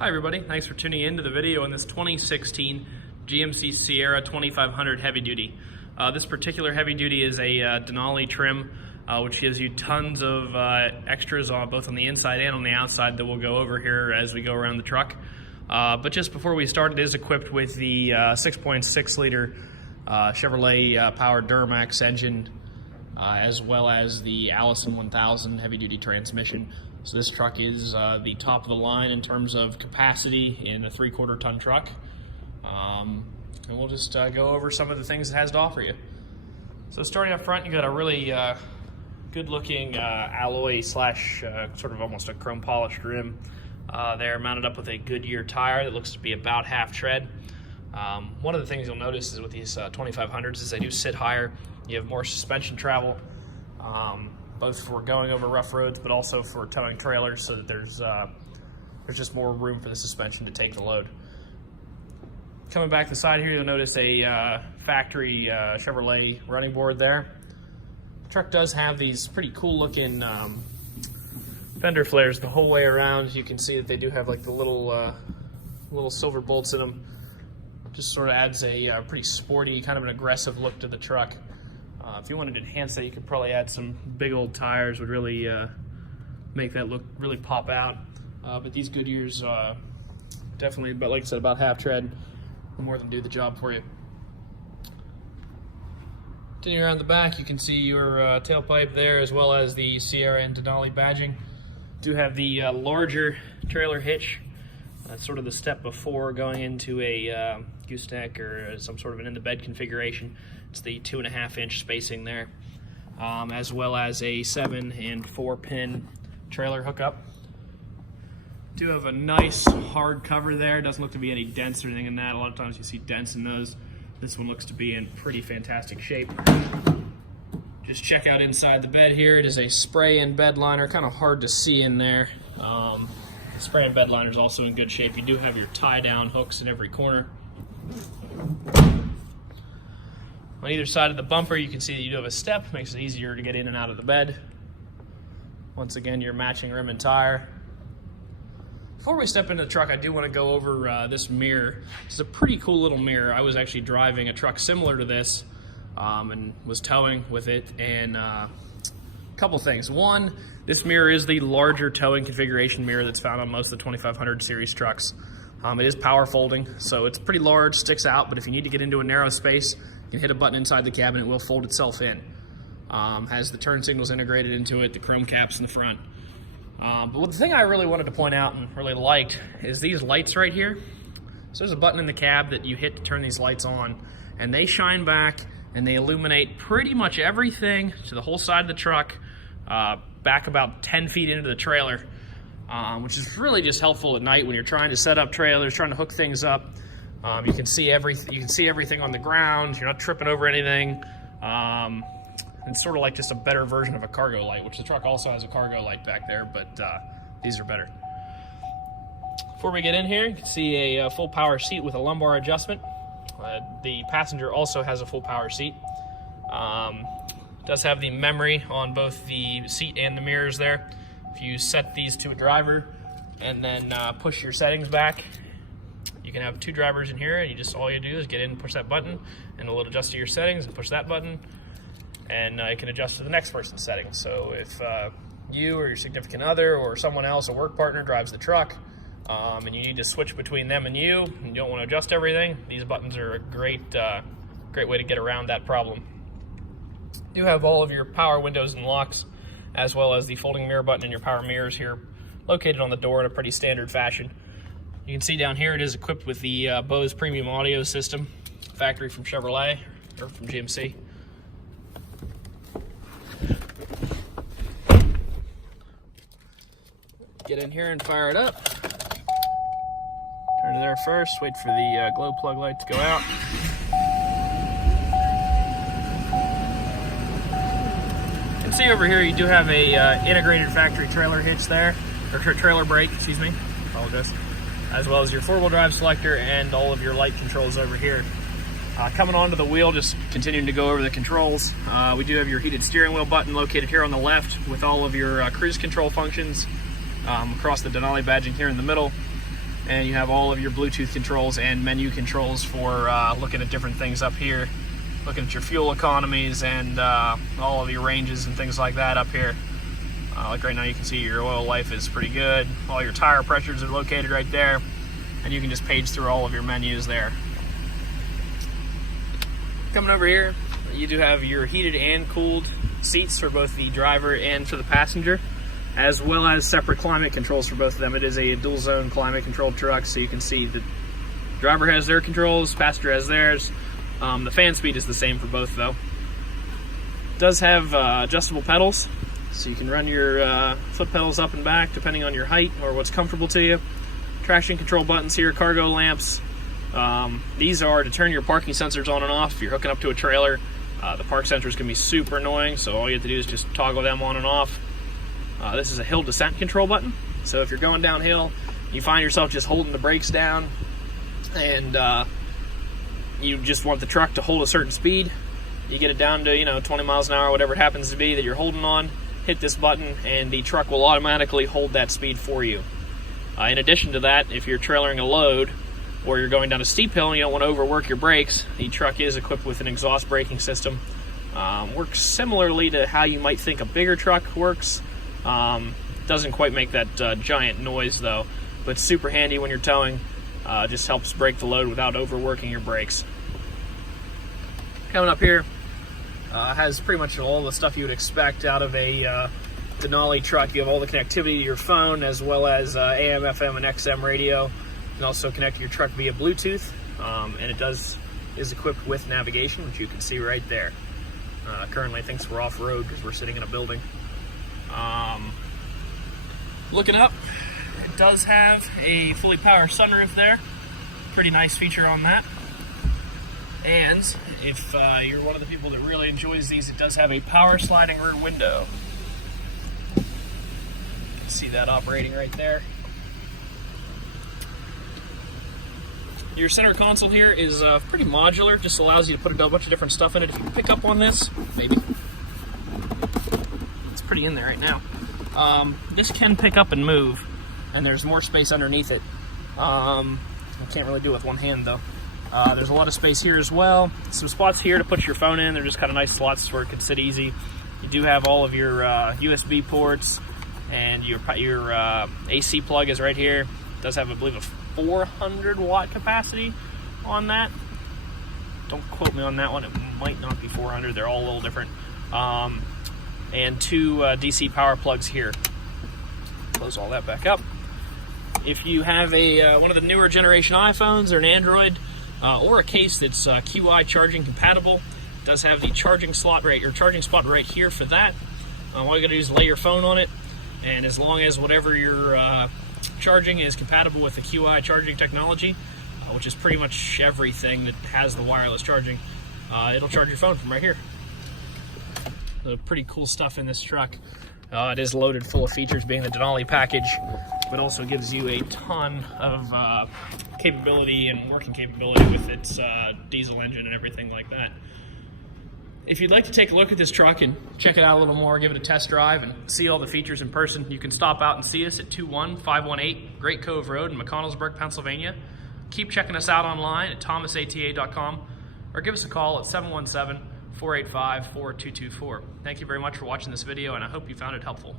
Hi everybody, thanks for tuning in to the video on this 2016 GMC Sierra 2500 heavy duty. This particular heavy duty is a Denali trim, which gives you tons of extras both on the inside and on the outside that we'll go over here as we go around the truck. But just before we start, it is equipped with the 6.6 liter Chevrolet powered DURMAX engine, as well as the Allison 1000 heavy duty transmission. So this truck is the top of the line in terms of capacity in a 3/4 ton truck. And we'll just go over some of the things it has to offer you. So starting up front, you got a really good looking alloy slash sort of almost a chrome polished rim there, mounted up with a Goodyear tire that looks to be about half tread. One of the things you'll notice is with these 2500s is they do sit higher. You have more suspension travel, both for going over rough roads, but also for towing trailers, so that there's just more room for the suspension to take the load. Coming back the side here, you'll notice a factory Chevrolet running board there. The truck does have these pretty cool looking fender flares the whole way around. You can see that they do have like the little silver bolts in them. Just sort of adds a pretty sporty, kind of an aggressive look to the truck. If you wanted to enhance that, you could probably add some big old tires, would really make that look really pop out. But these Goodyears definitely, but like I said, about half tread, will more than do the job for you. Continuing around the back, you can see your tailpipe there, as well as the Sierra and Denali badging. Do have the larger trailer hitch. That's sort of the step before going into a gooseneck or some sort of an in-the-bed configuration. It's the 2.5 inch spacing there, as well as a 7 and 4 pin trailer hookup. Do have a nice hard cover there. Doesn't look to be any dents or anything in that. A lot of times you see dents in those. This one looks to be in pretty fantastic shape. Just check out inside the bed here. It is a spray-in bed liner, kind of hard to see in there. The spray-in bed liner is also in good shape. You do have your tie-down hooks in every corner. On either side of the bumper, you can see that you do have a step. Makes it easier to get in and out of the bed. Once again, your matching rim and tire. Before we step into the truck, I do want to go over this mirror. It's a pretty cool little mirror. I was actually driving a truck similar to this and was towing with it. And a couple things. One, this mirror is the larger towing configuration mirror that's found on most of the 2500 series trucks. It is power folding, so it's pretty large, sticks out, but if you need to get into a narrow space, you can hit a button inside the cabin, it will fold itself in. Has the turn signals integrated into it, the chrome caps in the front. But the thing I really wanted to point out and really liked is these lights right here. So there's a button in the cab that you hit to turn these lights on, and they shine back and they illuminate pretty much everything to the whole side of the truck, back about 10 feet into the trailer, which is really just helpful at night when you're trying to set up trailers, trying to hook things up. You can see everything on the ground. You're not tripping over anything. It's sort of like just a better version of a cargo light, which the truck also has a cargo light back there, but these are better. Before we get in here, you can see a full power seat with a lumbar adjustment. The passenger also has a full power seat. Does have the memory on both the seat and the mirrors there. If you set these to a driver and then push your settings back, you can have two drivers in here, and all you do is get in and push that button, and it'll adjust to your settings, and push that button, and it can adjust to the next person's settings. So if you or your significant other or someone else, a work partner, drives the truck, and you need to switch between them and you don't want to adjust everything, these buttons are a great way to get around that problem. You have all of your power windows and locks, as well as the folding mirror button and your power mirrors here, located on the door in a pretty standard fashion. You can see down here it is equipped with the Bose premium audio system, factory from Chevrolet, or from GMC. Get in here and fire it up. Turn it there first, wait for the glow plug light to go out. You can see over here you do have a integrated factory trailer hitch there, or trailer brake, excuse me, apologize, as well as your four-wheel drive selector and all of your light controls over here. Coming onto the wheel, just continuing to go over the controls, we do have your heated steering wheel button located here on the left with all of your cruise control functions across the Denali badging here in the middle. and you have all of your Bluetooth controls and menu controls for looking at different things up here, looking at your fuel economies and all of your ranges and things like that up here. Like right now you can see your oil life is pretty good. All your tire pressures are located right there, and you can just page through all of your menus there. Coming over here, you do have your heated and cooled seats for both the driver and for the passenger, as well as separate climate controls for both of them. It is a dual zone climate controlled truck, so you can see the driver has their controls, passenger has theirs. The fan speed is the same for both though. It does have adjustable pedals, so you can run your foot pedals up and back depending on your height or what's comfortable to you. Traction control buttons here, cargo lamps. These are to turn your parking sensors on and off. If you're hooking up to a trailer, the park sensors can be super annoying, so all you have to do is just toggle them on and off. This is a hill descent control button, so if you're going downhill, you find yourself just holding the brakes down and you just want the truck to hold a certain speed. You get it down to 20 miles an hour, whatever it happens to be that you're holding on, hit this button and the truck will automatically hold that speed for you. In addition to that, if you're trailering a load or you're going down a steep hill and you don't want to overwork your brakes, the truck is equipped with an exhaust braking system. Works similarly to how you might think a bigger truck works. Doesn't quite make that giant noise though, but super handy when you're towing. Just helps brake the load without overworking your brakes. Coming up here, has pretty much all the stuff you would expect out of a Denali truck. You have all the connectivity to your phone, as well as AM, FM, and XM radio. You can also connect to your truck via Bluetooth, and it is equipped with navigation, which you can see right there. Currently thinks we're off-road because we're sitting in a building. Looking up, it does have a fully power sunroof there. Pretty nice feature on that. And if you're one of the people that really enjoys these, it does have a power sliding rear window. You can see that operating right there. Your center console here is pretty modular, just allows you to put a bunch of different stuff in it. If you pick up on this, maybe. It's pretty in there right now. This can pick up and move, and there's more space underneath it. I can't really do it with one hand though. There's a lot of space here as well. Some spots here to put your phone in. They're just kind of nice slots where it can sit easy. You do have all of your USB ports, and your AC plug is right here. It does have, I believe, a 400 watt capacity on that. Don't quote me on that one. It might not be 400. They're all a little different. And two DC power plugs here. Close all that back up. If you have one of the newer generation iPhones or an Android, or a case that's QI charging compatible, it does have the charging spot right here for that. All you gotta do is lay your phone on it, and as long as whatever you're charging is compatible with the QI charging technology, which is pretty much everything that has the wireless charging, it'll charge your phone from right here. So pretty cool stuff in this truck. It is loaded full of features, being the Denali package, but also gives you a ton of capability and working capability with its diesel engine and everything like that. If you'd like to take a look at this truck and check it out a little more, give it a test drive and see all the features in person, you can stop out and see us at 21518 Great Cove Road in McConnellsburg, Pennsylvania. Keep checking us out online at thomasata.com, or give us a call at 717-485-4224. Thank you very much for watching this video, and I hope you found it helpful.